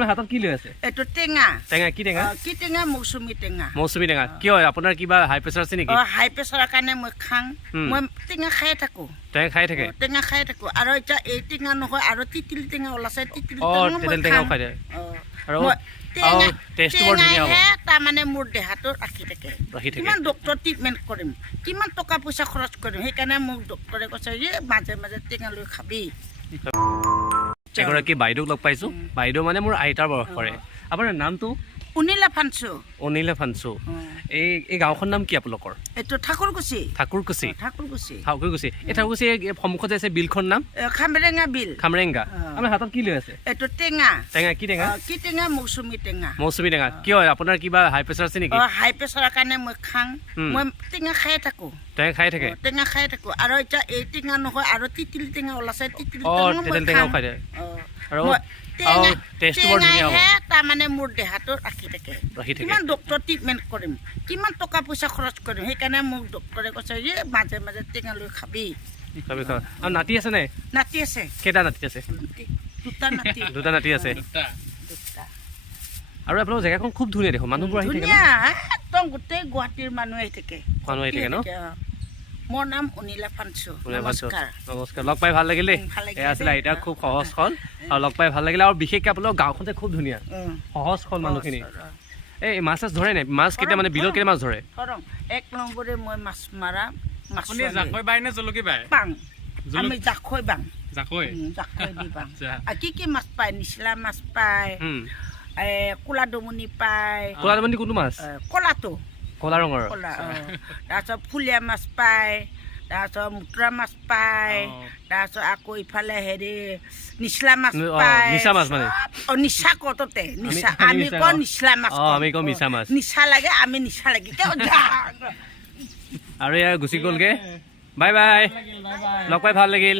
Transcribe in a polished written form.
আপোনাৰ হাতত কি লৈ আছে এইটো টেঙা টেঙা কি টেঙা মৌচুমী টেঙা মৌচুমী টেঙা কিয় আপোনাৰ কিবা হাই প্ৰেছাৰ আছে নেকি হাই প্ৰেছাৰৰ কাৰণে মই খাং মই টেঙা খাই থাকো টেঙা খাই থাকে আৰু এতিয়া এই টেঙা নহয় আৰু তিতিলি টেঙা ওলাইছে তিতিলি টেঙাও খাই থাকে আৰু টেষ্টটো বৰ ধুনীয়া হ'ব তাৰমানে মোৰ দেহাটো ৰাখি থাকে কিমান ডক্টৰ ট্ৰিটমেণ্ট কৰিম কিমান টকা পইচা খৰচ কৰিম সেইকাৰণে মোক ডক্টৰে কৈছে যে মাজে মাজে টেঙা লৈ খাবি এগৰাকী বাইদেউক লগ পাইছো বাইদেউ মানে মোৰ আইতাৰ বয়স কৰে আপোনাৰ নামটো অনিলা ফানচু এই গাঁওখন নাম কি আপোনালোকৰ এইটো ঠাকুৰকুছি এই ঠাকুৰকুছি সন্মুখত আছে বিলখন নাম খামৰেঙা বিল আপোনাৰ হাতত কি লৈ আছে এইটো টেঙা কি টেঙা মৌচুমী টেঙা কিয় আপোনাৰ কিবা হাই প্ৰেছাৰ আছে নেকি হাই প্ৰেছাৰৰ কাৰণে মই খাং মই টেঙা খাই থাকো আৰু এতিয়া এই টেঙা নহয় আৰু তিতিলি টেঙা ওলাইছে তিতিলি টেঙাও খাই থাকে আৰু টেষ্টটো বৰ ধুনীয়া হ'ব তাৰমানে মোৰ দেহাটো ৰাখি থাকে কিমান ডক্টৰ ট্ৰিটমেণ্ট কৰিম কিমান টকা পইচা খৰচ কৰিম সেইকাৰণে মোক ডক্টৰে কৈছে যে মাজে মাজে টেঙা লৈ খাবি আৰু নাতি আছে নে নাতি আছে কেইটা নাতি আছে দুটা নাতি আছে আৰু আপোনালোকৰ জেগাখন খুব ধুনীয়া দেখোন মানুহবোৰ আহি থাকে একদম গোটেই গুৱাহাটীৰ মানুহ আহি থাকে ন মোৰ নাম অনিলা ফানচু নমস্কাৰ লগ পাই ভাল লাগিল দেই এয়া আছিলে আইতা খুব সহজ সৰল আৰু লগ পাই ভাল লাগিলে আৰু বিশেষকৈ আপোনালোকৰ গাঁওখন যে খুব ধুনীয়া সহজ সৰল মানুহখিনি এই মাছ চাছ ধৰে নাই মাছ কেতিয়া মানে বিলত কেতিয়া মাছ ধৰে এক নম্বৰে মই মাছ মাৰা জাকৈ বাই নে জলকি বাই পাং আমি জাকৈ বাং জাকৈ দি বাং কি মাছ পায় নিচলা মাছ পায় কোলা দমনি পায় কোনটো মাছ কলাটো কলা ৰঙৰ তাৰপিছত ফুলীয়া মাছ পায় তাৰপিছত মুতৰা মাছ পায় তাৰপিছত আকৌ ইফালে হেৰি নিচলা মাছ পায় নিচা কততে নিচা আমি কওঁ নিচলা মাছ নিচা লাগে আমি নিচা লাগে আৰু এয়া গুচি গ'লগে বাই বাই লগ পাই ভাল লাগিল